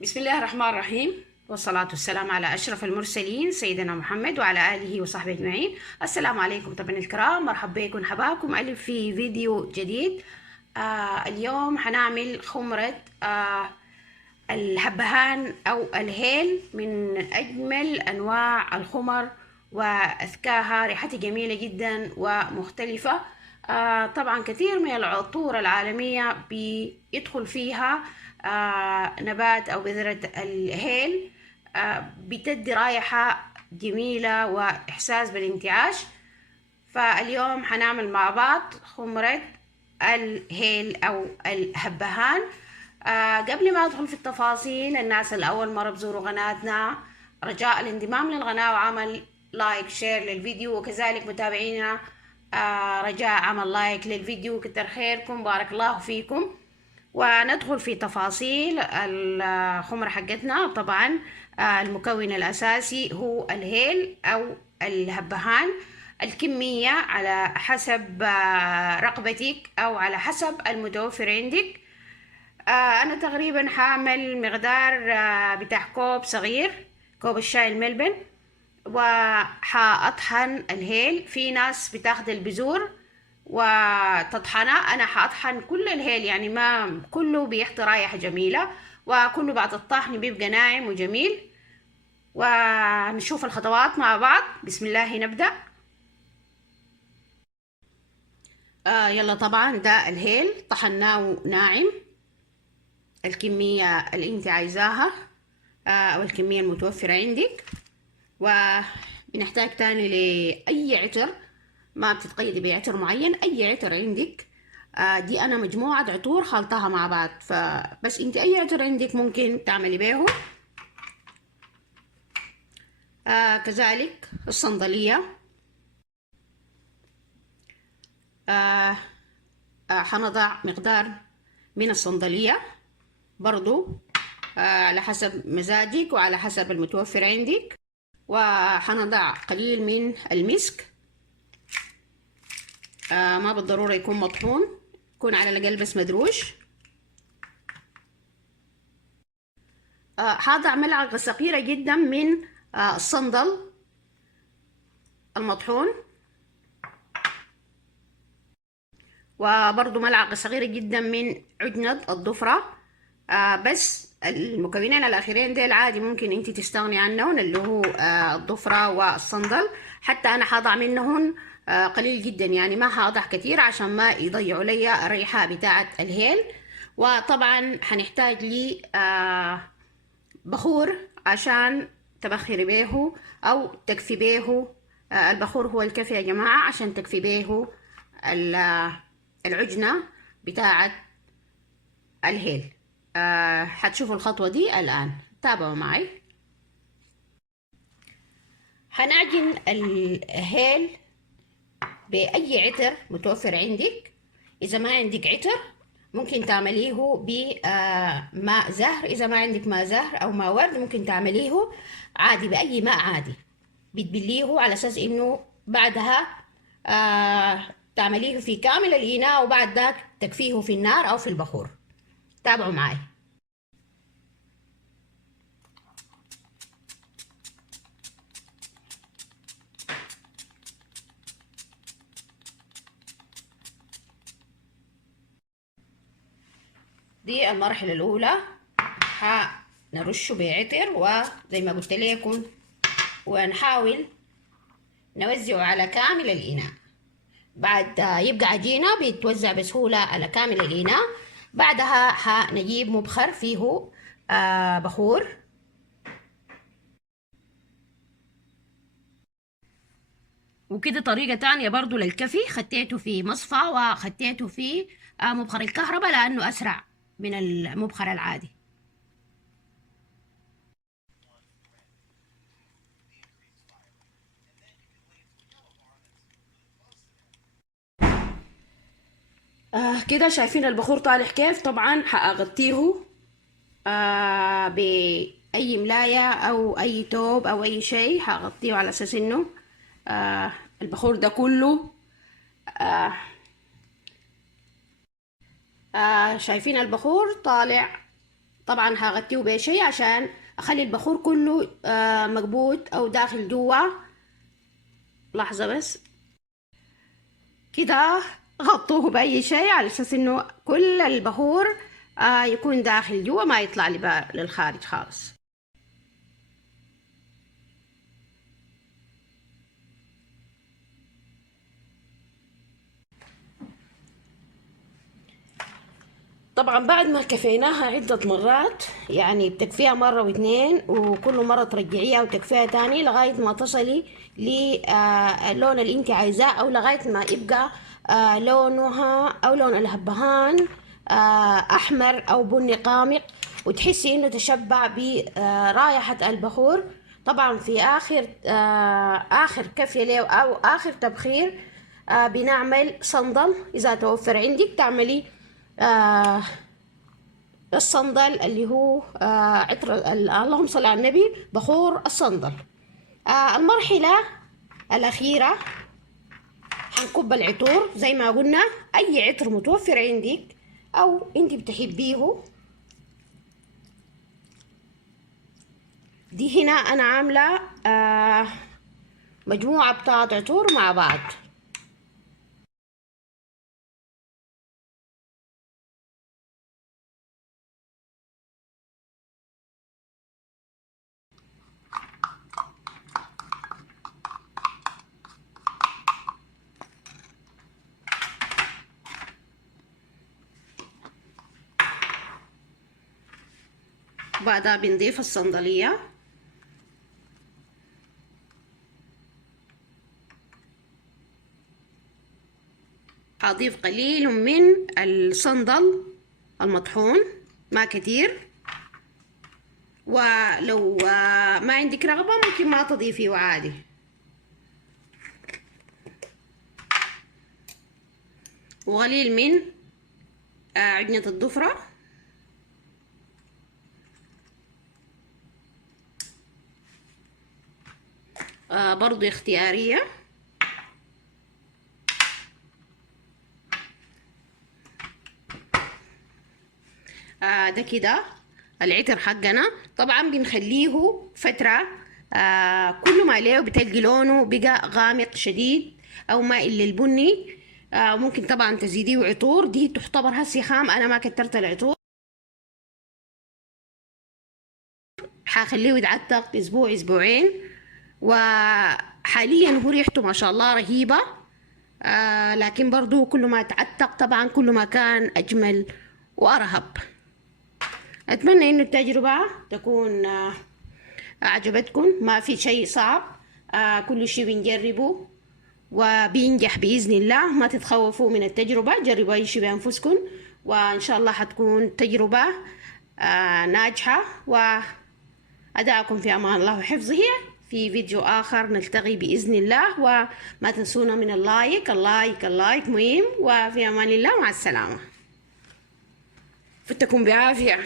بسم الله الرحمن الرحيم، والصلاة والسلام على أشرف المرسلين سيدنا محمد وعلى آله وصحبه أجمعين. السلام عليكم طبعا الكرام، مرحبا بكم حباكم ألف في فيديو جديد. اليوم حنعمل خمرة الهبهان أو الهيل، من أجمل أنواع الخمر وأذكاها، ريحتها جميلة جدا ومختلفة. طبعا كثير من العطور العالمية بيدخل فيها نبات أو بذرة الهيل، بتدي رائحة جميلة وإحساس بالانتعاش. فاليوم حنعمل مع بعض خمرة الهيل أو الهبهان. قبل ما أدخل في التفاصيل، الناس اللي أول مرة بزوروا قناتنا، رجاء الانضمام للقناة وعمل لايك شير للفيديو، وكذلك متابعينا رجاء عمل لايك للفيديو. كتر خيركم، بارك الله فيكم. وندخل في تفاصيل الخمرة حقتنا. طبعا المكون الأساسي هو الهيل أو الهبهان. الكمية على حسب رغبتك أو على حسب المتوفر عندك. أنا تقريبا حاعمل مقدار بتاع كوب صغير، كوب الشاي الملبن، وحاطحن الهيل. في ناس بتاخد البذور وتطحنها، انا حاطحن كل الهيل، يعني ما كله بيحطي رايحة جميلة، وكله بعد الطحن بيبقى ناعم وجميل. ونشوف الخطوات مع بعض. بسم الله نبدأ. يلا، طبعا ده الهيل طحناه ناعم، الكمية اللي انت عايزاها او الكمية المتوفرة عندك. وبنحتاج تاني لأي عطر، ما بتتقيدي بعطر معين، أي عطر عندك. دي أنا مجموعة عطور خلطها مع بعض، فبس انت أي عطر عندك ممكن تعملي بيه. كذلك الصندلية. حنضع مقدار من الصندلية برضو على حسب مزاجك وعلى حسب المتوفر عندك. وحنضع قليل من المسك، ما بالضرورة يكون مطحون، يكون على الأقل بس مدروش. حاضع ملعقة صغيرة جدا من الصندل المطحون، وبرضو ملعقة صغيرة جدا من عجنة الضفرة. بس المكونين الأخيرين ديل عادي ممكن انت تستغني عنهم، اللي هو الضفرة والصندل. حتى أنا حاضع منهن قليل جدا، يعني ما حاضع كتير عشان ما يضيعوا لي الريحة بتاعة الهيل. وطبعا حنحتاج لي بخور عشان تبخري بيه أو تكفي بيه. البخور هو الكفي يا جماعة، عشان تكفي بيه العجنة بتاعة الهيل. حتشوفوا الخطوة دي الآن، تابعوا معي. حنعجن الهيل بأي عطر متوفر عندك. إذا ما عندك عطر ممكن تعمليه بماء زهر. إذا ما عندك ماء زهر أو ماء ورد ممكن تعمليه عادي بأي ماء عادي، بتبليه على أساس إنه بعدها تعمليه في كامل الإناء، وبعد ذاك تكفيه في النار أو في البخور. تابعوا معي. دي المرحلة الأولى، نرشه بعطر وزي ما قلت لكم، ونحاول نوزعه على كامل الإناء. بعد يبقى عجينة بيتوزع بسهولة على كامل الإناء. بعدها حنجيب مبخر فيه بخور، وكده طريقة تانية برضو للكفي، خديته في مصفى وخديته في مبخر الكهرباء لأنه أسرع من المبخر العادي. كده شايفين البخور طالع كيف؟ طبعا حأغطيه بأي ملاية أو أي توب أو أي شيء، حأغطيه على أساس إنه البخور ده كله شايفين البخور طالع طبعا هغطيه بشيء عشان اخلي البخور كله مكبوت او داخل جوا. لحظة بس كده، غطوه باي شيء على اساس انه كل البخور يكون داخل جوا، ما يطلع لي للخارج خالص. طبعا بعد ما كفيناها عدة مرات، يعني بتكفيها مرة واثنين، وكل مرة ترجعيها وتكفيها تاني لغاية ما تصلي للون اللي انت عايزاه، او لغاية ما يبقى لونها او لون الهبهان احمر او بني غامق، وتحسي انه تشبع برائحة البخور. طبعا في اخر كفية له او اخر تبخير بنعمل صندل. اذا توفر عندك تعملي الصندل اللي هو عطر اللهم صل على النبي، بخور الصندل. المرحلة الأخيرة حنكب العطور زي ما قلنا، أي عطر متوفر عندك أو أنت بتحبيه. دي هنا أنا عاملة مجموعة بتاعت عطور مع بعض. بعدها بنضيف الصندلية، هضيف قليل من الصندل المطحون، ما كتير. ولو ما عندك رغبة ممكن ما تضيفيه عادي. وقليل من عجنة الضفرة، برضو اختيارية. ده كده العطر حقنا. طبعا بنخليه فترة، كل ما عليه بتلقي لونه بقى غامق شديد او مائل للبني. ممكن طبعا تزيديه عطور، دي تعتبر هسي خام، انا ما كترت العطور. حخليه يتعتق اسبوع اسبوعين، وحاليا هو ريحته ما شاء الله رهيبة. لكن برضو كل ما تعتق طبعا كل ما كان اجمل وارهب. اتمنى انه التجربة تكون عجبتكم. ما في شيء صعب، كل شيء بنجربه وبينجح بإذن الله. ما تتخوفوا من التجربة، جربوا أي شيء بأنفسكم، وإن شاء الله حتكون تجربة ناجحة. وأدعكم في أمان الله وحفظه. في فيديو آخر نلتقي بإذن الله، وما تنسونا من اللايك مهم. وفي أمان الله، مع السلامة. فتكم بعافية.